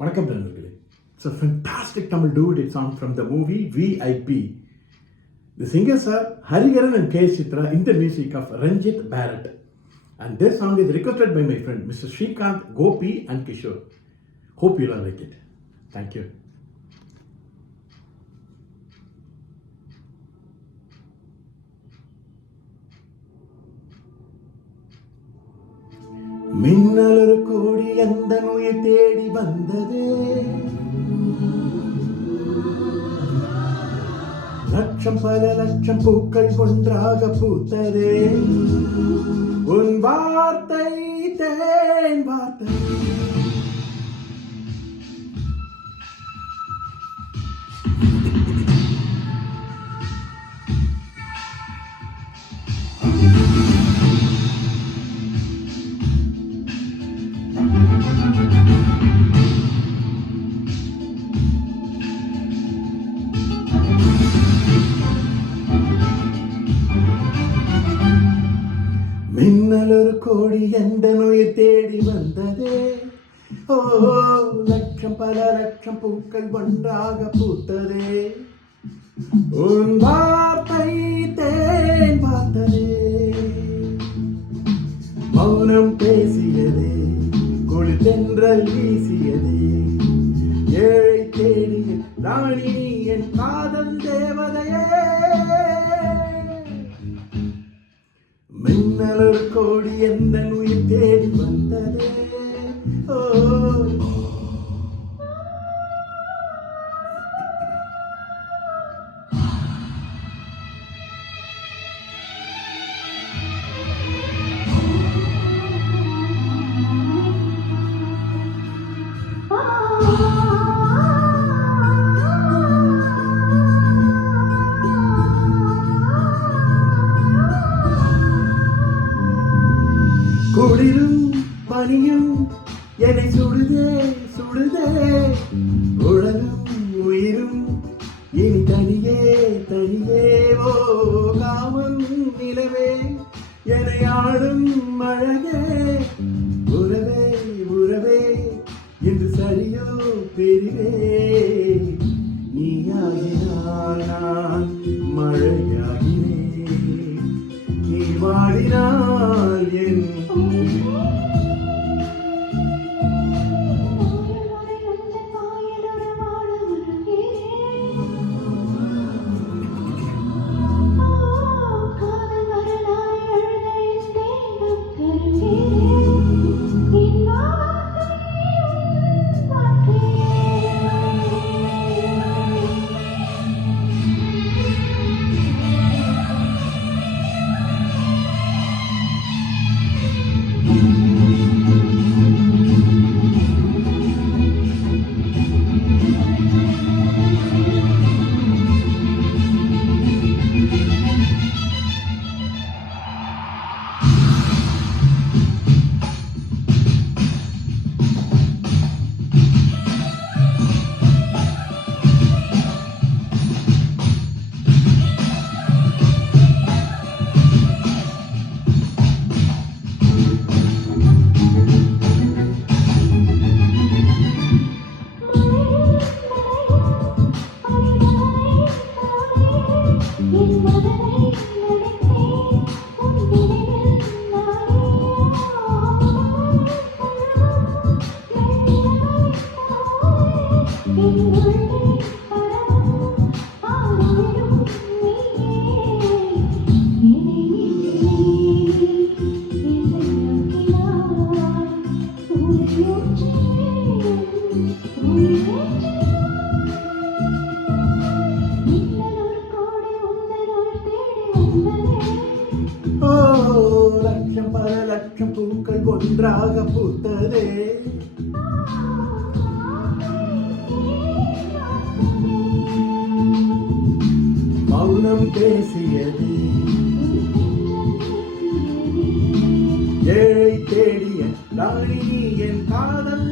வணக்கம் நண்பர்களே. It's a fantastic Tamil duet song from the movie VIP. The singers are Hariharan and K. Chitra in the music of Ranjit Barrett. And this song is requested by my friend Mr. Srikanth, Gopi and Kishore. Hope you'll like it. Thank you. மின்னல் ஒரு கோடி அந்த நோயை தேடி வந்ததே, லட்சம் பல லட்சம் பூக்கள் ஒன்றாக பூத்ததே, உன் வார்த்தை தேன் வார்த்தை. மின்னல் ஒரு கோடி எந்த நோயை தேடி வந்ததே, ஓ லட்சம் பல லட்சம் பூக்கள் ஒன்றாக பூத்ததே, உன் வார்த்தை தேன் பார்த்ததே, மௌனம் பேசியதே, குளித்தென்றல் வீசியதே, ஏழை தேடிய ராணி என் காதல் தேவதையே. மின்னல் ஒரு கோடி எந்த உயிர் தேடி வந்ததே, ஓ குளிரும் பனியும் என்னை சுடுதே சுடுதே, உடலும் உயிரும் இனி தனியே தனியே, ஓ காமன் நிலவே என்னை ஆடும் அழகே, உறவே உறவே என்று சரியோ பெரிவே, நீயாகினால் நான் மழையாகிறேன், நீ வாடினால் என் லட்சம் பல லட்சம் பூக்கள் ஒன்றாக பூத்ததே, மௌனம் பேசியதே, ஏழை தேடிய ராணி என் காதல்